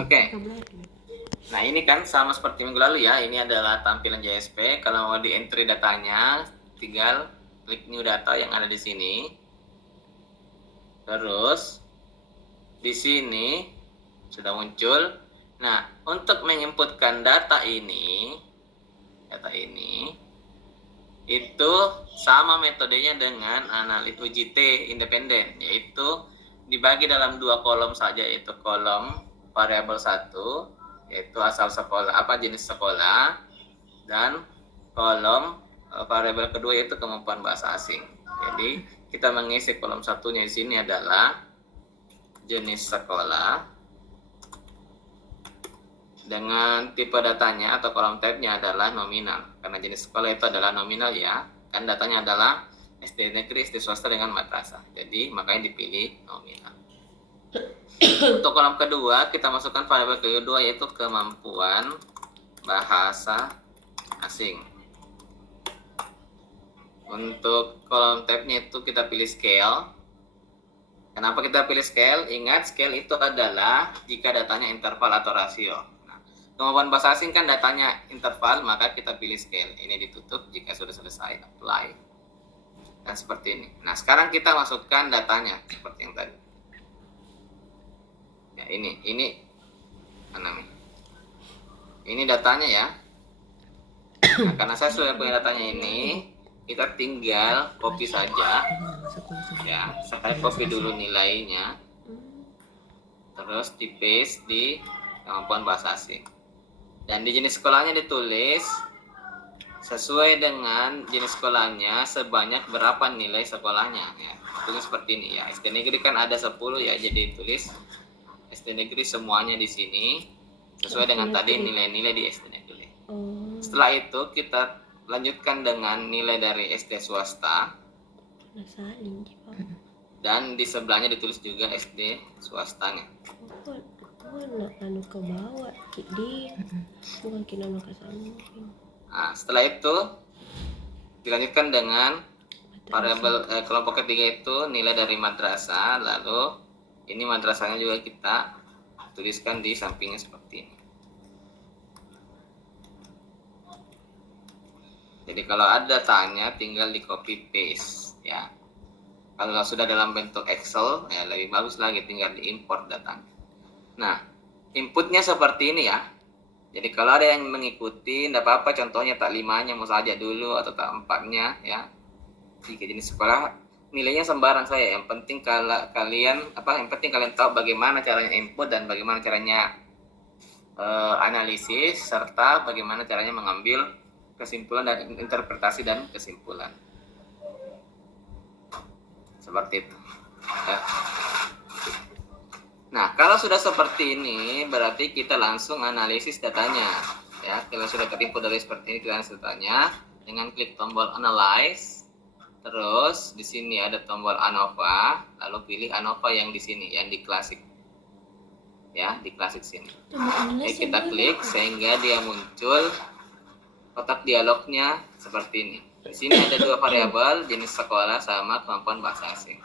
Oke. Nah ini kan sama seperti minggu lalu ya. Ini adalah tampilan JSP. Kalau mau di entry datanya, tinggal klik new data yang ada di sini. Terus di sini sudah muncul. Nah, untuk menginputkan data ini itu sama metodenya dengan analis UJT independen, yaitu dibagi dalam 2 kolom saja, yaitu kolom variabel 1 yaitu asal sekolah, jenis sekolah, dan kolom variabel kedua yaitu kemampuan bahasa asing. Jadi kita mengisi kolom satunya di sini adalah jenis sekolah dengan tipe datanya atau kolom tabnya adalah nominal, karena jenis sekolah itu adalah nominal ya, kan datanya adalah SD negeri, SD swasta dengan madrasah, jadi makanya dipilih nominal. Untuk kolom kedua kita masukkan variabel kedua yaitu kemampuan bahasa asing. Untuk kolom tabnya itu kita pilih scale. Kenapa kita pilih scale? Ingat, scale itu adalah jika datanya interval atau rasio. Nah, kemampuan bahasa asing kan datanya interval, maka kita pilih scale. Ini ditutup jika sudah selesai, apply. Dan seperti ini. Nah, sekarang kita masukkan datanya seperti yang tadi. Ya, ini mana nih? Ini datanya ya. Nah, karena saya sudah punya datanya ini, kita tinggal copy saja ya. Saya copy dulu nilainya, terus di paste di kemampuan bahasa asing, dan di jenis sekolahnya ditulis sesuai dengan jenis sekolahnya sebanyak berapa nilai sekolahnya ya. Tulis seperti ini ya. SD negeri kan ada 10 ya, jadi tulis SD negeri semuanya di sini sesuai dengan tadi nilai-nilai di SD negeri. Setelah itu kita lanjutkan dengan nilai dari SD swasta, dan di sebelahnya ditulis juga SD swastanya. Anu ke bawah di bukan kina ke sana. Nah, setelah itu dilanjutkan dengan variabel kelompok ketiga itu nilai dari madrasah, lalu ini madrasahnya juga kita tuliskan di sampingnya seperti ini. Jadi kalau ada tanya tinggal di copy paste ya. Kalau sudah dalam bentuk Excel ya lebih bagus lagi, tinggal di import datanya. Nah, inputnya seperti ini ya. Jadi kalau ada yang mengikuti tidak apa-apa, contohnya tak 5-nya mau saja dulu atau tak 4-nya ya. Jika jenis sekolah nilainya sembarang saya, yang penting kalian tahu bagaimana caranya input dan bagaimana caranya analisis, serta bagaimana caranya mengambil kesimpulan dan interpretasi dan kesimpulan. Seperti itu ya. Nah, kalau sudah seperti ini berarti kita langsung analisis datanya ya. Kalau sudah terinput dari seperti ini, kita analisis datanya dengan klik tombol analyze. Terus di sini ada tombol ANOVA, lalu pilih ANOVA yang di sini, yang di klasik. Ya, di klasik sini. Jadi kita klik sehingga dia muncul kotak dialognya seperti ini. Di sini ada 2 variabel, jenis sekolah sama kemampuan bahasa asing.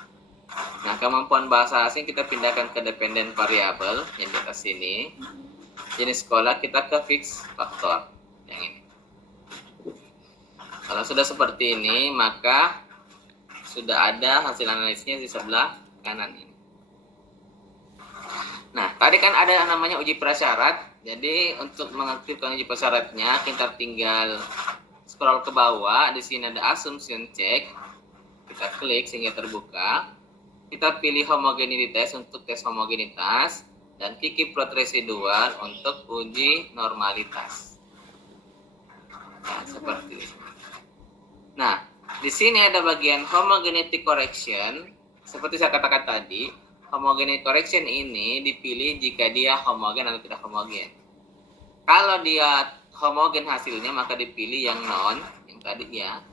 Nah, kemampuan bahasa asing kita pindahkan ke dependent variabel yang di atas sini. Jenis sekolah kita ke fix faktor yang ini. Kalau sudah seperti ini, maka sudah ada hasil analisisnya di sebelah kanan ini. Nah, tadi kan ada namanya uji prasyarat. Jadi untuk mengaktifkan uji prasyaratnya, kita tinggal scroll ke bawah. Di sini ada assumption check. Kita klik sehingga terbuka. Kita pilih homogenitas untuk tes homogenitas dan key plot residual untuk uji normalitas. Nah, seperti ini. Nah, di sini ada bagian homogeneity correction. Seperti saya katakan tadi, homogeneity correction ini dipilih jika dia homogen atau tidak homogen. Kalau dia homogen hasilnya maka dipilih yang non, yang tadi ya.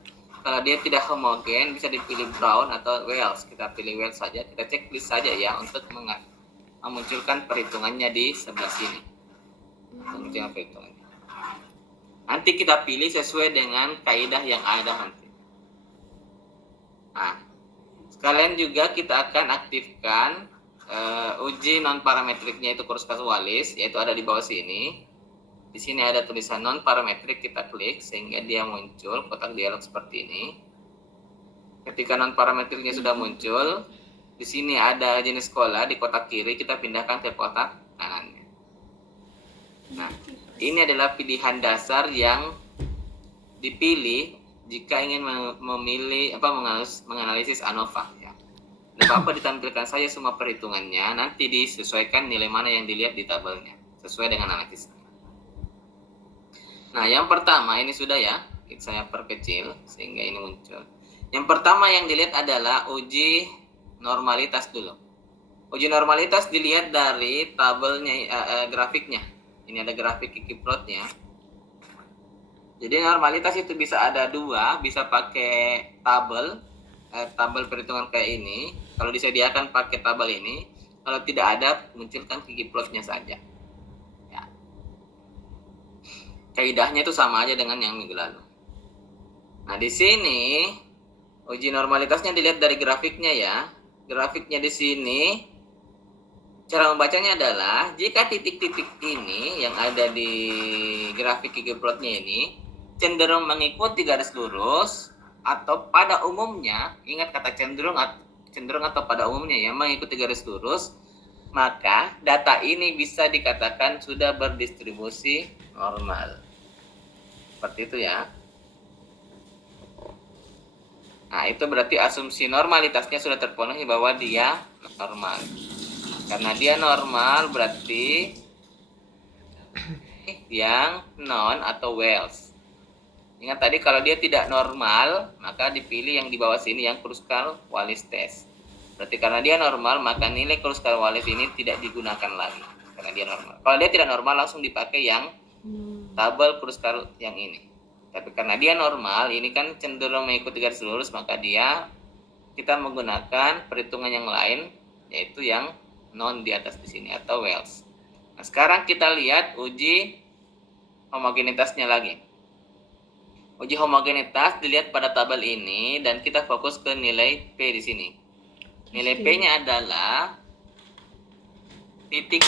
Kalau dia tidak homogen bisa dipilih brown atau Wells. Kita pilih Wells saja, kita checklist saja ya untuk memunculkan perhitungannya di sebelah sini. Memunculkan perhitungannya. Nanti kita pilih sesuai dengan kaidah yang ada nanti. Nah, sekalian juga kita akan aktifkan uji non parametriknya itu kurus kasualis, yaitu ada di bawah sini. Di sini ada tulisan non parametrik, kita klik sehingga dia muncul kotak dialog seperti ini. Ketika non parametriknya sudah muncul, di sini ada jenis sekolah di kotak kiri, kita pindahkan ke kotak kanannya. Nah, ini adalah pilihan dasar yang dipilih jika ingin memilih menganalisis ANOVA. Ya. Bapak ditampilkan saja semua perhitungannya, nanti disesuaikan nilai mana yang dilihat di tabelnya sesuai dengan analisisnya. Nah, yang pertama ini sudah ya, saya perkecil sehingga ini muncul. Yang pertama yang dilihat adalah uji normalitas dulu. Uji normalitas dilihat dari tabelnya, grafiknya. Ini ada grafik Kiki plotnya. Jadi normalitas itu bisa ada dua, bisa pakai tabel perhitungan kayak ini. Kalau disediakan pakai tabel ini, kalau tidak ada munculkan Kiki plotnya saja. Kaidahnya itu sama aja dengan yang minggu lalu. Nah, di sini uji normalitasnya dilihat dari grafiknya ya. Grafiknya di sini cara membacanya adalah jika titik-titik ini yang ada di grafik Kiki plotnya ini cenderung mengikuti garis lurus atau pada umumnya, ingat kata cenderung atau pada umumnya ya, mengikuti garis lurus, maka data ini bisa dikatakan sudah berdistribusi normal. Seperti itu ya. Nah, itu berarti asumsi normalitasnya sudah terpenuhi bahwa dia normal. Karena dia normal berarti yang non atau Wells. Ingat tadi kalau dia tidak normal, maka dipilih yang di bawah sini yang Kruskal-Wallis test. Berarti karena dia normal, maka nilai Kruskal-Wallis ini tidak digunakan lagi. Karena dia normal. Kalau dia tidak normal, langsung dipakai yang tabel Kruskal yang ini. Tapi karena dia normal, ini kan cenderung mengikuti garis lurus, maka kita menggunakan perhitungan yang lain, yaitu yang non di atas di sini atau Wells. Nah, sekarang kita lihat uji homogenitasnya lagi. Uji homogenitas dilihat pada tabel ini dan kita fokus ke nilai P di sini. Nilai P-nya adalah titik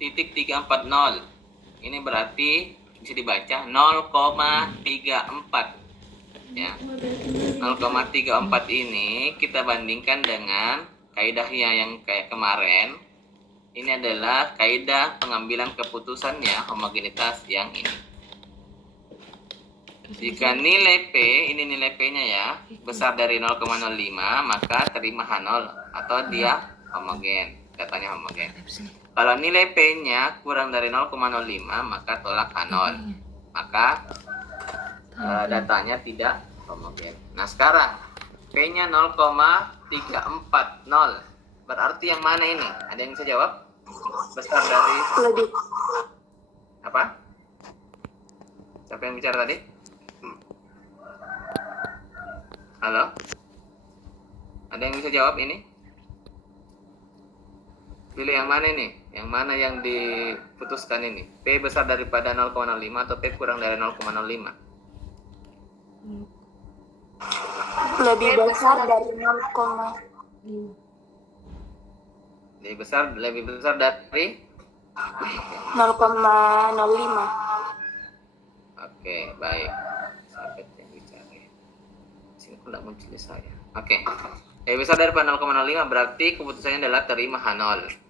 3.340. Ini berarti bisa dibaca 0,34 ya. 0,34 ini kita bandingkan dengan kaidahnya yang kayak kemarin. Ini adalah kaidah pengambilan keputusannya homogenitas yang ini. Jika nilai P, ini nilai P-nya ya, besar dari 0,05, maka terima H0 atau dia homogen, datanya homogen. Kalau nilai P-nya kurang dari 0,05, maka tolak H0. Maka datanya tidak homogen. Nah, sekarang P-nya 0,340. Berarti yang mana ini? Ada yang bisa jawab? Besar dari lebih. Apa? Siapa yang bicara tadi? Halo? Ada yang bisa jawab ini? Pilih yang mana ini? Yang mana yang diputuskan ini? P besar daripada 0,05 atau P kurang dari 0,05? Lebih besar dari 0,5. Lebih besar dari 0,05. Oke, baik. Sampai yang bicara. Sini kok enggak muncul saya. Oke. Lebih besar daripada 0,05 berarti keputusannya adalah terima H0.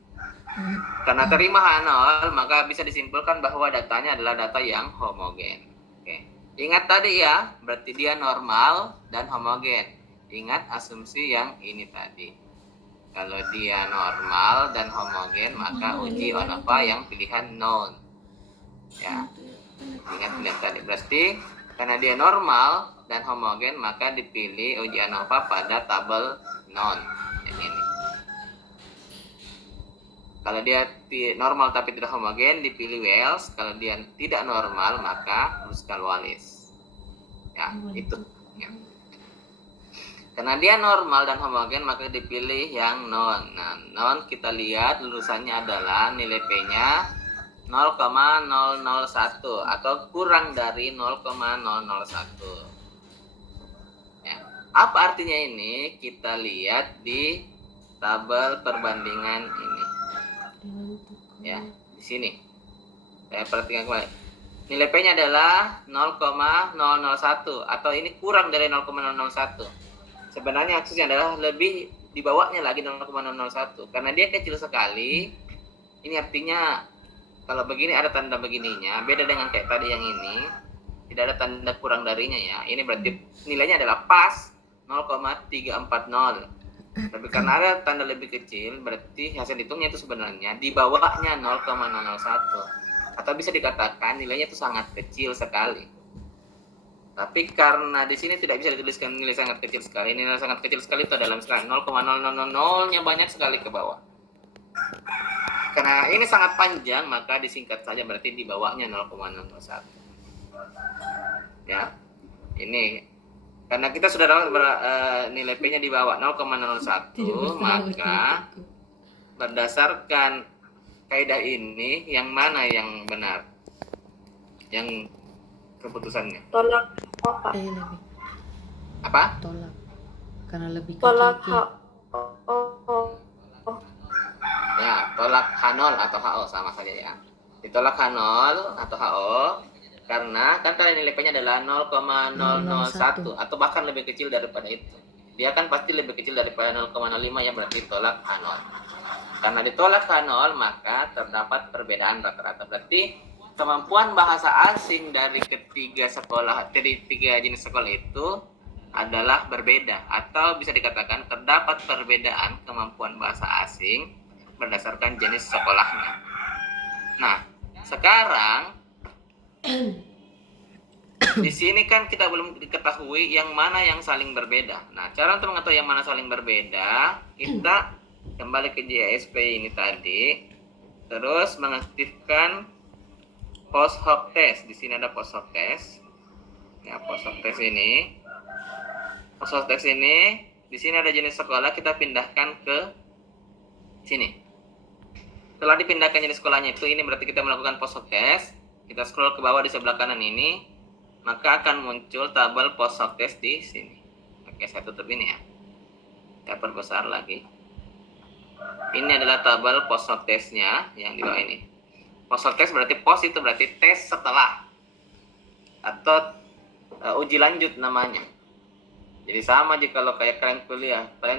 Karena terima H0, maka bisa disimpulkan bahwa datanya adalah data yang homogen. Oke. Ingat tadi ya, berarti dia normal dan homogen. Ingat asumsi yang ini tadi. Kalau dia normal dan homogen, maka uji ANOVA yang pilihan non. Ya. Ingat pilihan tadi. Berarti karena dia normal dan homogen, maka dipilih uji ANOVA pada tabel non yang ini. Kalau dia normal tapi tidak homogen, dipilih Wells. Kalau dia tidak normal, maka Kruskal-Wallis. Ya, itu. Ya. Karena dia normal dan homogen, maka dipilih yang non. Nah, non kita lihat lulusannya adalah nilai P-nya 0,001 atau kurang dari 0,001. Ya. Apa artinya ini? Kita lihat di tabel perbandingan ini. Ya, di sini. Saya perhatikan kembali. Nilai P-nya adalah 0,001 atau ini kurang dari 0,001. Sebenarnya aksesnya adalah lebih di bawahnya lagi 0,001 karena dia kecil sekali. Ini artinya kalau begini ada tanda begininya, beda dengan kayak tadi yang ini. Tidak ada tanda kurang darinya ya. Ini berarti nilainya adalah pas 0,340. Tapi karena ada tanda lebih kecil, berarti hasil hitungnya itu sebenarnya di bawahnya 0,001. Atau bisa dikatakan nilainya itu sangat kecil sekali. Tapi karena di sini tidak bisa dituliskan nilai sangat kecil sekali. Nilai sangat kecil sekali itu dalam skala 0,0000-nya banyak sekali ke bawah. Karena ini sangat panjang, maka disingkat saja berarti di bawahnya 0,001. Ya, ini karena kita sudah dapat nilai P-nya di bawah 0,01, maka berdasarkan kaidah ini yang mana yang benar? Yang keputusannya? Tolak apa? Lebih Apa? tolak karena lebih Tolak kecil. Ya, tolak H0 atau HO sama saja ya. Ditolak H0 atau HO karena kan tadi nilai P-nya adalah 0,001 atau bahkan lebih kecil daripada itu. Dia kan pasti lebih kecil daripada 0,05 ya, berarti tolak H0. Karena ditolak H0 maka terdapat perbedaan rata-rata. Berarti kemampuan bahasa asing dari tiga jenis sekolah itu adalah berbeda, atau bisa dikatakan terdapat perbedaan kemampuan bahasa asing berdasarkan jenis sekolahnya. Nah, sekarang di sini kan kita belum diketahui yang mana yang saling berbeda. Nah, cara untuk mengetahui yang mana saling berbeda, kita kembali ke JSP ini tadi, terus mengaktifkan post hoc test. Di sini ada post hoc test. Ya, post hoc test ini. Post hoc test ini, di sini ada jenis sekolah, kita pindahkan ke sini. Setelah dipindahkan jenis sekolahnya itu, ini berarti kita melakukan post hoc test. Kita scroll ke bawah di sebelah kanan ini, maka akan muncul tabel post hoc test di sini. Oke, saya tutup ini ya. Saya perbesar lagi. Ini adalah tabel post hoc testnya yang di bawah ini. Post hoc test berarti post itu berarti tes setelah atau uji lanjut namanya. Jadi sama jika kalau kayak kalian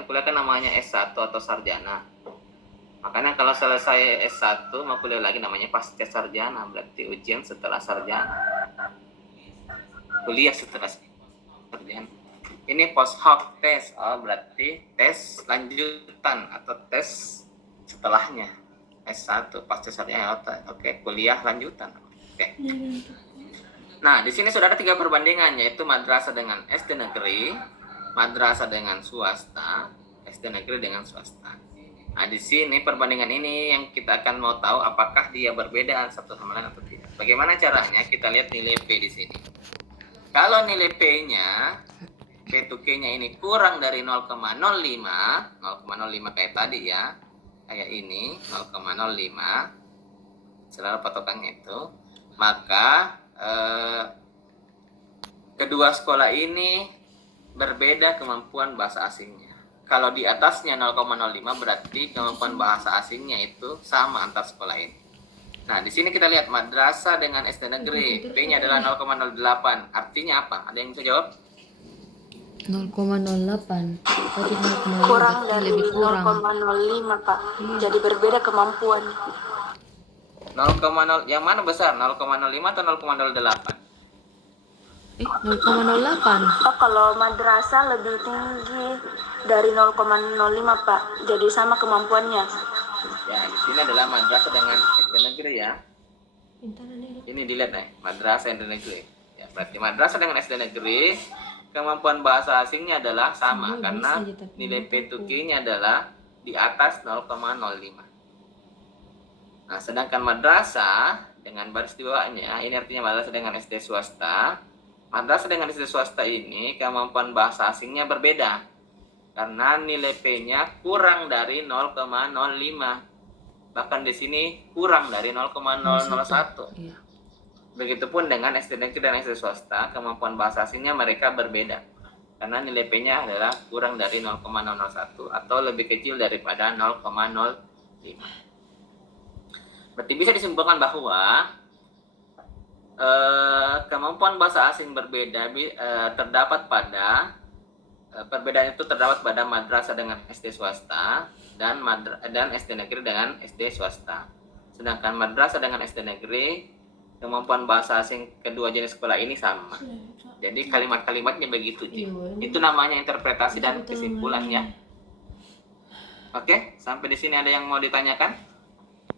kuliah kan namanya S1 atau sarjana. Makanya kalau selesai S1 mau kuliah lagi namanya pasca sarjana, berarti ujian setelah sarjana. Kuliah setelah sarjana. Ini post hoc test, berarti tes lanjutan atau tes setelahnya. S1 pasca sarjana, oke, kuliah lanjutan. Oke. Nah, di sini sudah ada 3 perbandingan, yaitu madrasah dengan SD negeri, madrasah dengan swasta, SD negeri dengan swasta. Nah, di sini perbandingan ini yang kita akan mau tahu apakah dia berbeda satu sama lain atau tidak. Bagaimana caranya? Kita lihat nilai P di sini. Kalau nilai P-nya, P2K-nya ini kurang dari 0,05 kayak tadi ya, kayak ini 0,05 selalu patokannya itu, maka kedua sekolah ini berbeda kemampuan bahasa asingnya. Kalau di atasnya 0,05 berarti kemampuan bahasa asingnya itu sama antar sekolah ini. Nah, di sini kita lihat madrasah dengan SD negeri, P-nya adalah 0,08. Artinya apa? Ada yang bisa jawab? 0,08. Tadi 0,08 Kurang dari lebih kurang. 0,05 Pak. Jadi berbeda kemampuan. 0,0 yang mana besar? 0,05 atau 0,08? 0,08. Pak, kalau madrasah lebih tinggi dari 0,05 Pak. Jadi sama kemampuannya. Ya, di sini adalah madrasah dengan SD negeri ya. Ini dilihat nih, madrasah SD negeri. Ya, berarti madrasah dengan SD negeri kemampuan bahasa asingnya adalah sama karena nilai P2K-nya adalah di atas 0,05. Nah, sedangkan madrasah dengan baris di bawahnya, ini artinya madrasah dengan SD swasta. Madrasah dengan SD swasta ini kemampuan bahasa asingnya berbeda karena nilai P-nya kurang dari 0,05. Bahkan di sini kurang dari 0,001. Iya. Begitupun dengan SD negeri dan SD swasta, kemampuan bahasa asingnya mereka berbeda. karena nilai P-nya adalah kurang dari 0,001 atau lebih kecil daripada 0,05. Berarti bisa disimpulkan bahwa kemampuan bahasa asing berbeda terdapat pada perbedaan itu terdapat pada madrasah dengan SD swasta dan SD negeri dengan SD swasta. Sedangkan madrasah dengan SD negeri, kemampuan bahasa asing kedua jenis sekolah ini sama. Jadi kalimat-kalimatnya begitu, Ji. Itu namanya interpretasi dan kesimpulannya. Oke, sampai di sini ada yang mau ditanyakan?